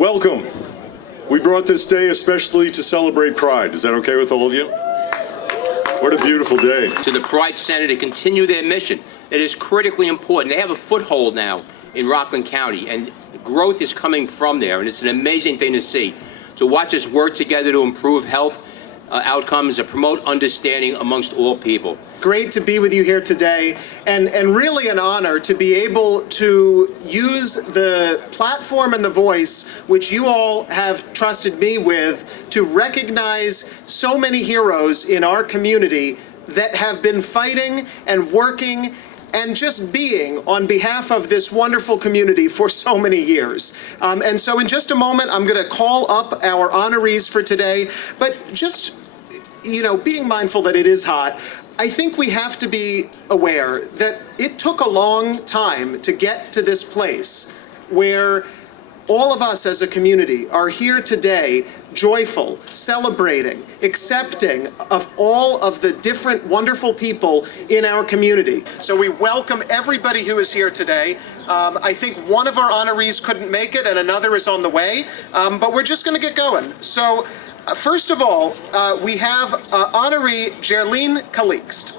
Welcome. We brought this day especially to celebrate Pride. Is that okay with all of you? What a beautiful day. To the Pride Center to continue their mission. It is critically important. They have a foothold now in Rockland County, and growth is coming from there, and it's an amazing thing to see. So watch us work together to improve health outcomes and promote understanding amongst all people. Great to be with you here today, and really an honor to be able to use the platform and the voice which you all have trusted me with to recognize so many heroes in our community that have been fighting and working and just being on behalf of this wonderful community for so many years. And so in just a moment, I'm going to call up our honorees for today, but just, you know, being mindful that it is hot, I think we have to be aware that it took a long time to get to this place where all of us as a community are here today, joyful, celebrating, accepting of all of the different wonderful people in our community. So we welcome everybody who is here today. I think one of our honorees couldn't make it and another is on the way, but we're just going to get going. So first of all, we have honoree Jerlyne Calixte.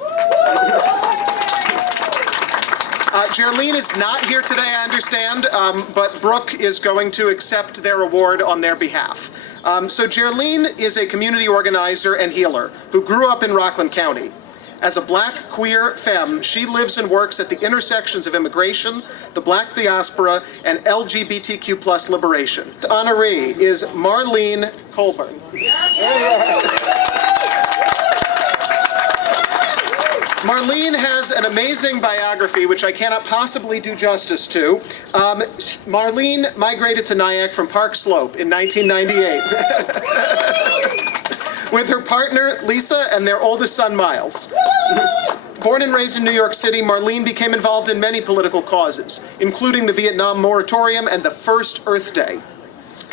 Jerlyne is not here today, I understand, but Brooke is going to accept their award on their behalf. So Jerlyne is a community organizer and healer who grew up in Rockland County. As a Black queer femme, she lives and works at the intersections of immigration, the Black diaspora, and LGBTQ+ liberation. The honoree is Marlene Colburn. Marlene has an amazing biography, which I cannot possibly do justice to. Marlene migrated to Nyack from Park Slope in 1998 with her partner, Lisa, and their oldest son, Miles. Born and raised in New York City, Marlene became involved in many political causes, including the Vietnam moratorium and the first Earth Day.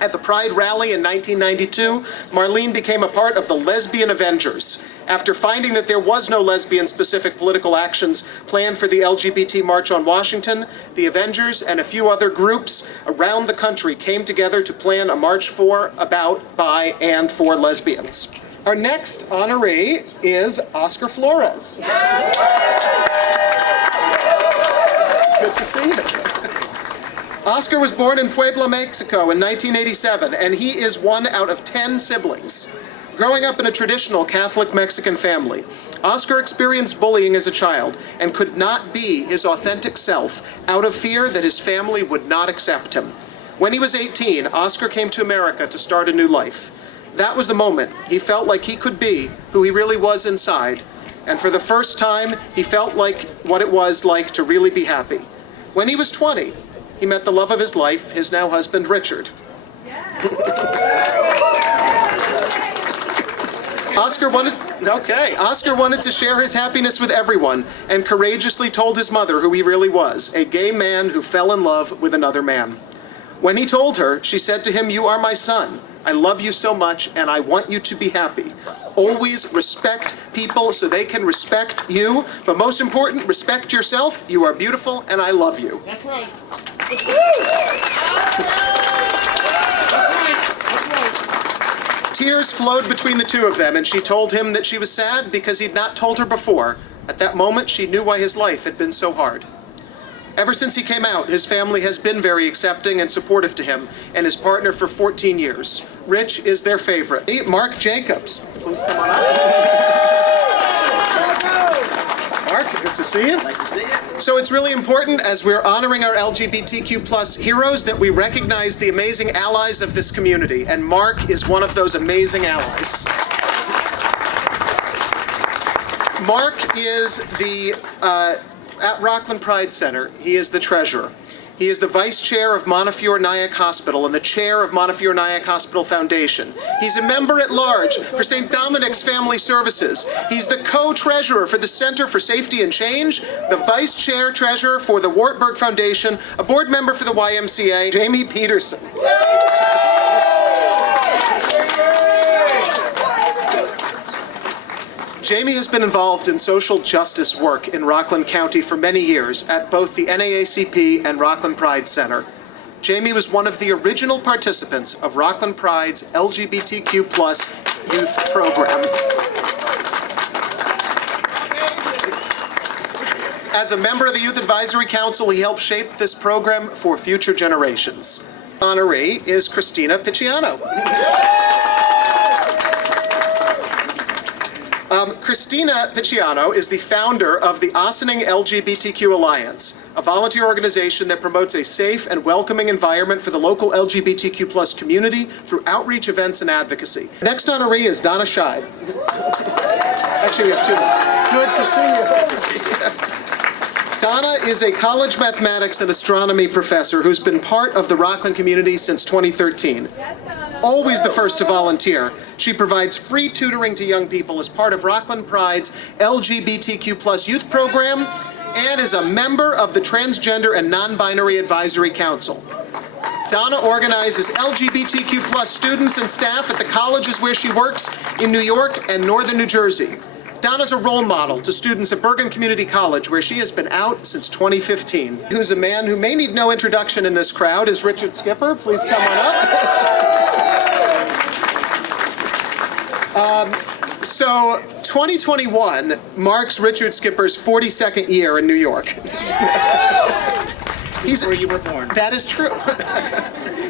At the Pride rally in 1992, Marlene became a part of the Lesbian Avengers. After finding that there was no lesbian-specific political actions planned for the LGBT March on Washington, the Avengers and a few other groups around the country came together to plan a march for, about, by, and for lesbians. Our next honoree is Oscar Flores. Good to see you. Oscar was born in Puebla, Mexico in 1987, and he is one out of 10 siblings. Growing up in a traditional Catholic Mexican family, Oscar experienced bullying as a child and could not be his authentic self out of fear that his family would not accept him. When he was 18, Oscar came to America to start a new life. That was the moment he felt like he could be who he really was inside, and for the first time, he felt like what it was like to really be happy. When he was 20, he met the love of his life, his now husband, Richard. Oscar wanted to share his happiness with everyone and courageously told his mother who he really was, a gay man who fell in love with another man. When he told her, she said to him, "You are my son. I love you so much and I want you to be happy. Always respect people so they can respect you, but most important, respect yourself. You are beautiful and I love you." That's right. Tears flowed between the two of them, and she told him that she was sad because he'd not told her before. At that moment, she knew why his life had been so hard. Ever since he came out, his family has been very accepting and supportive to him and his partner for 14 years. Rich is their favorite. Marc Jacobs, please come on up. Marc, good to see you. Nice to see you. So it's really important, as we're honoring our LGBTQ+ heroes, that we recognize the amazing allies of this community, and Marc is one of those amazing allies. Marc is at Rockland Pride Center, he is the treasurer. He is the vice chair of Mondaire Nyack Hospital and the chair of Mondaire Nyack Hospital Foundation. He's a member at large for St. Dominic's Family Services. He's the co-treasurer for the Center for Safety and Change, the vice chair treasurer for the Wartburg Foundation, a board member for the YMCA, Jamey Petersen. Jamey has been involved in social justice work in Rockland County for many years at both the NAACP and Rockland Pride Center. Jamey was one of the original participants of Rockland Pride's LGBTQ+ youth program. As a member of the Youth Advisory Council, he helped shape this program for future generations. Honoree is Christina Picciano. Christina Picciano is the founder of the Ossining LGBTQ Alliance, a volunteer organization that promotes a safe and welcoming environment for the local LGBTQ+ community through outreach events and advocacy. Next honoree is Donna Scheibe. Actually, we have two. Good to see you. Donna is a college mathematics and astronomy professor who's been part of the Rockland community since 2013. Always the first to volunteer, she provides free tutoring to young people as part of Rockland Pride's LGBTQ+ youth program and is a member of the Transgender and Non-Binary Advisory Council. Donna organizes LGBTQ+ students and staff at the colleges where she works in New York and Northern New Jersey. Donna's a role model to students at Bergen Community College, where she has been out since 2015. Who's a man who may need no introduction in this crowd is Richard Skipper. Please come on up. So 2021 marks Richard Skipper's 42nd year in New York. Before you were born. That is true.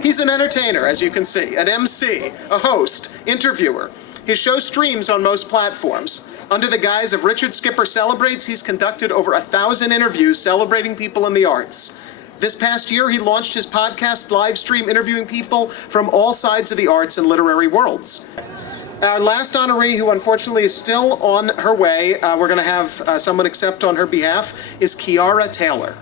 He's an entertainer, as you can see, an MC, a host, interviewer. His show streams on most platforms. Under the guise of Richard Skipper Celebrates, he's conducted over 1,000 interviews celebrating people in the arts. This past year, he launched his podcast live stream interviewing people from all sides of the arts and literary worlds. Our last honoree, who unfortunately is still on her way, we're going to have someone accept on her behalf, is Kiara Taylor.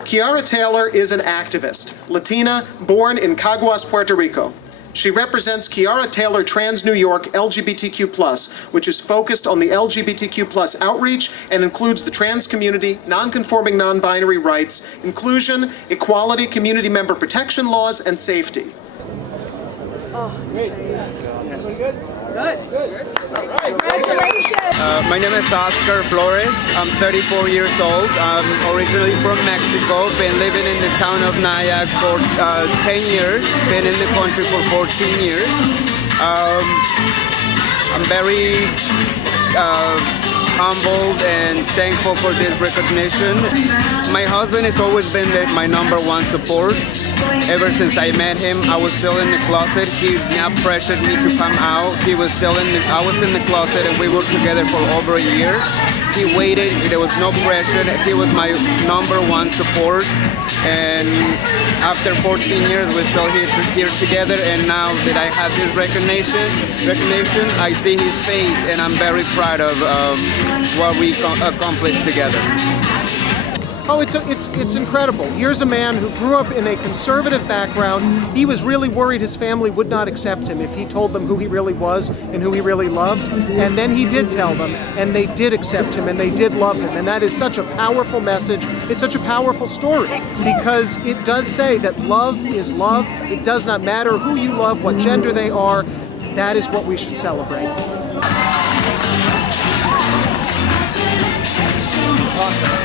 Kiara Taylor is an activist, Latina, born in Caguas, Puerto Rico. She represents Kiara Taylor Trans New York LGBTQ+, which is focused on the LGBTQ+ outreach and includes the trans community, non-conforming non-binary rights, inclusion, equality, community member protection laws, and safety. Oh, great. Good. Good. All right. Congratulations. My name is Oscar Flores. I'm 34 years old. I'm originally from Mexico. Been living in the town of Nyack for 10 years. Been in the country for 14 years. I'm very humbled and thankful for this recognition. My husband has always been my number one support. Ever since I met him, I was still in the closet. He now pressured me to come out. I was in the closet and we were together for over a year. He waited, there was no pressure. He was my number one support. And after 14 years, we're still here together. And now that I have his recognition, I see his face and I'm very proud of what we accomplished together. Oh, it's incredible. Here's a man who grew up in a conservative background. He was really worried his family would not accept him if he told them who he really was and who he really loved. And then he did tell them, and they did accept him, and they did love him. And that is such a powerful message. It's such a powerful story because it does say that love is love. It does not matter who you love, what gender they are. That is what we should celebrate. Awesome.